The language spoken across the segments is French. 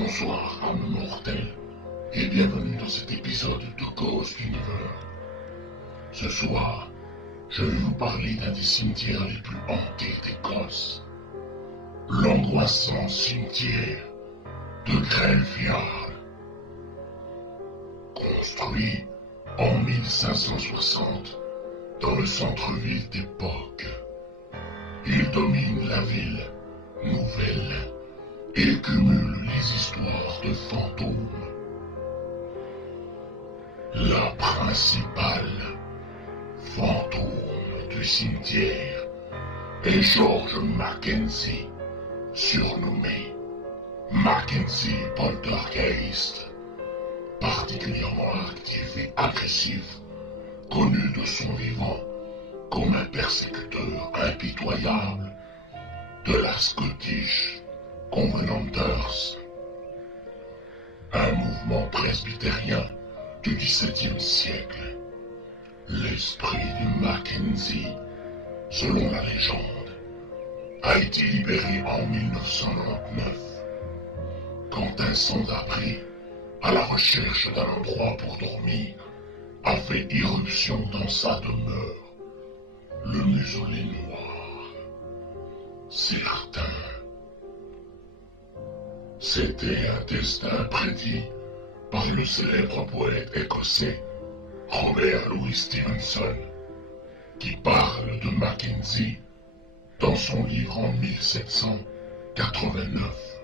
Bonsoir, âme mortelle, et bienvenue dans cet épisode de Ghost Universe. Ce soir, je vais vous parler d'un des cimetières les plus hantés d'Écosse. L'angoissant cimetière de Graveyard. Construit en 1560 dans le centre-ville d'époque. Il domine la ville nouvelle et cumule les histoires de fantômes. La principale fantôme du cimetière est George Mackenzie, surnommé Mackenzie Poltergeist, particulièrement actif et agressif, connu de son vivant comme un persécuteur impitoyable de la Scottish Covenanters, un mouvement presbytérien du XVIIe siècle. L'esprit de Mackenzie, selon la légende, a été libéré en 1999, quand un sans-abri, à la recherche d'un endroit pour dormir, a fait irruption dans sa demeure, le Mausolée Noir. C'était un destin prédit par le célèbre poète écossais Robert Louis Stevenson, qui parle de Mackenzie dans son livre en 1789.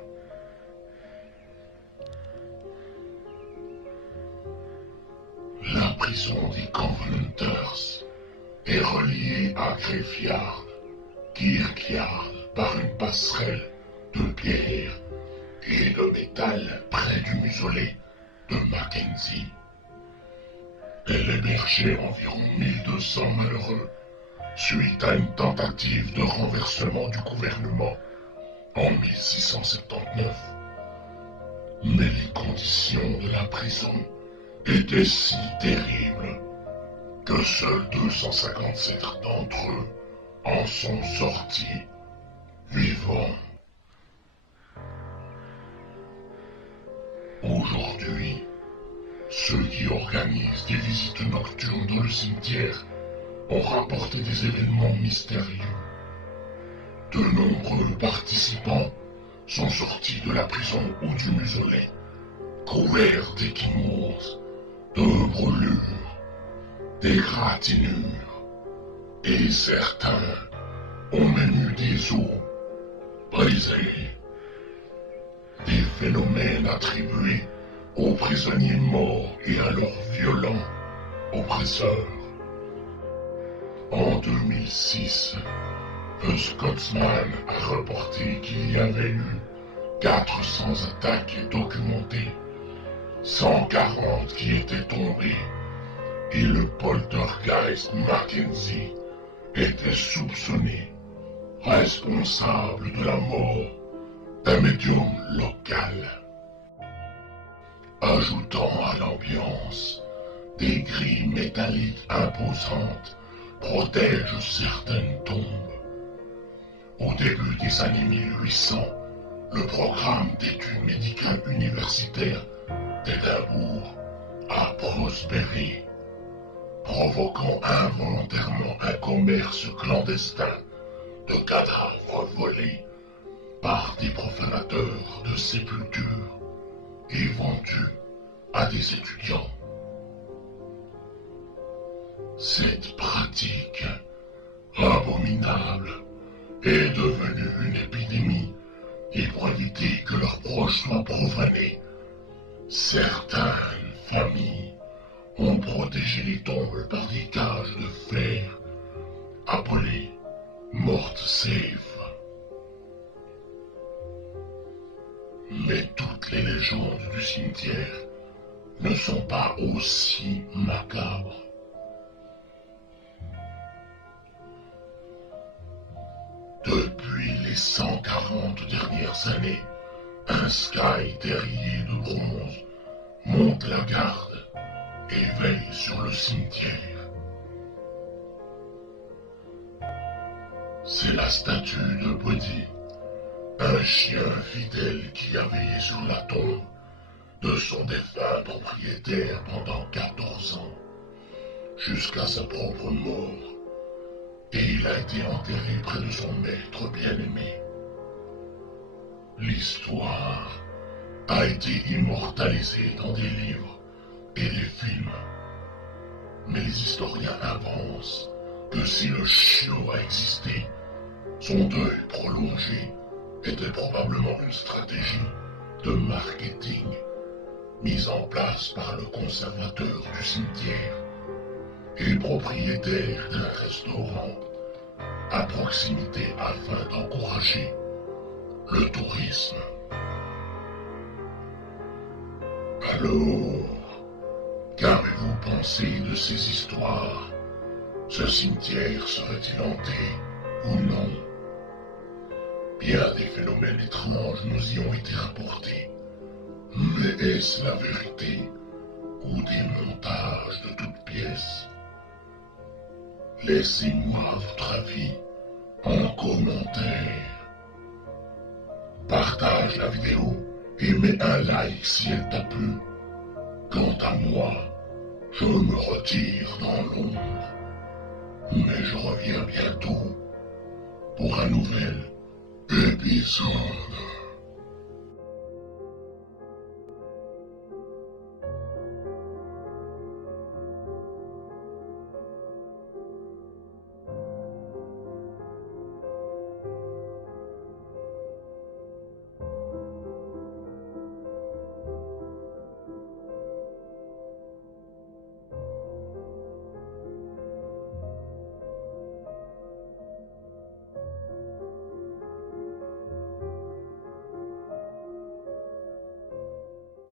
La prison des Covenanters est reliée à Graveyard, Kirkyard, par une passerelle de pierre et de métal près du mausolée de Mackenzie. Elle hébergeait environ 1200 malheureux suite à une tentative de renversement du gouvernement en 1679. Mais les conditions de la prison étaient si terribles que seuls 257 d'entre eux en sont sortis vivants. Aujourd'hui, ceux qui organisent des visites nocturnes dans le cimetière ont rapporté des événements mystérieux. De nombreux participants sont sortis de la prison ou du mausolée, couverts d'échymoses, de brûlures, d'égratignures, et certains ont même eu des os brisés. Des phénomènes attribués aux prisonniers morts et à leurs violents oppresseurs. En 2006, The Scotsman a reporté qu'il y avait eu 400 attaques documentées, 140 qui étaient tombées, et le poltergeist Mackenzie était soupçonné, responsable de la mort d'un médium local. Ajoutant à l'ambiance, des grilles métalliques imposantes protègent certaines tombes. Au début des années 1800, le programme d'études médicales universitaires d'Édimbourg a prospéré, provoquant involontairement un commerce clandestin de cadavres volés par des profanateurs de sépultures et vendus à des étudiants. Cette pratique abominable est devenue une épidémie, et pour éviter que leurs proches soient profanés, certaines familles ont protégé les tombes par des cages de fer appelées Mort Safe. Mais toutes les légendes du cimetière ne sont pas aussi macabres. Depuis les 140 dernières années, un Sky Terrier de bronze monte la garde et veille sur le cimetière. C'est la statue de Buddy, Un chien fidèle qui a veillé sur la tombe de son défunt propriétaire pendant 14 ans, jusqu'à sa propre mort, et il a été enterré près de son maître bien-aimé. L'histoire a été immortalisée dans des livres et des films, mais les historiens avancent que si le chiot a existé, son deuil prolongé était probablement une stratégie de marketing mise en place par le conservateur du cimetière et propriétaire d'un restaurant à proximité afin d'encourager le tourisme. Alors, qu'avez-vous pensé de ces histoires? Ce cimetière serait-il hanté ou non? Bien des phénomènes étranges nous y ont été rapportés. Mais est-ce la vérité ou des montages de toutes pièces? Laissez-moi votre avis en commentaire. Partage la vidéo et mets un like si elle t'a plu. Quant à moi, je me retire dans l'ombre. Mais je reviens bientôt pour un nouvel épisode.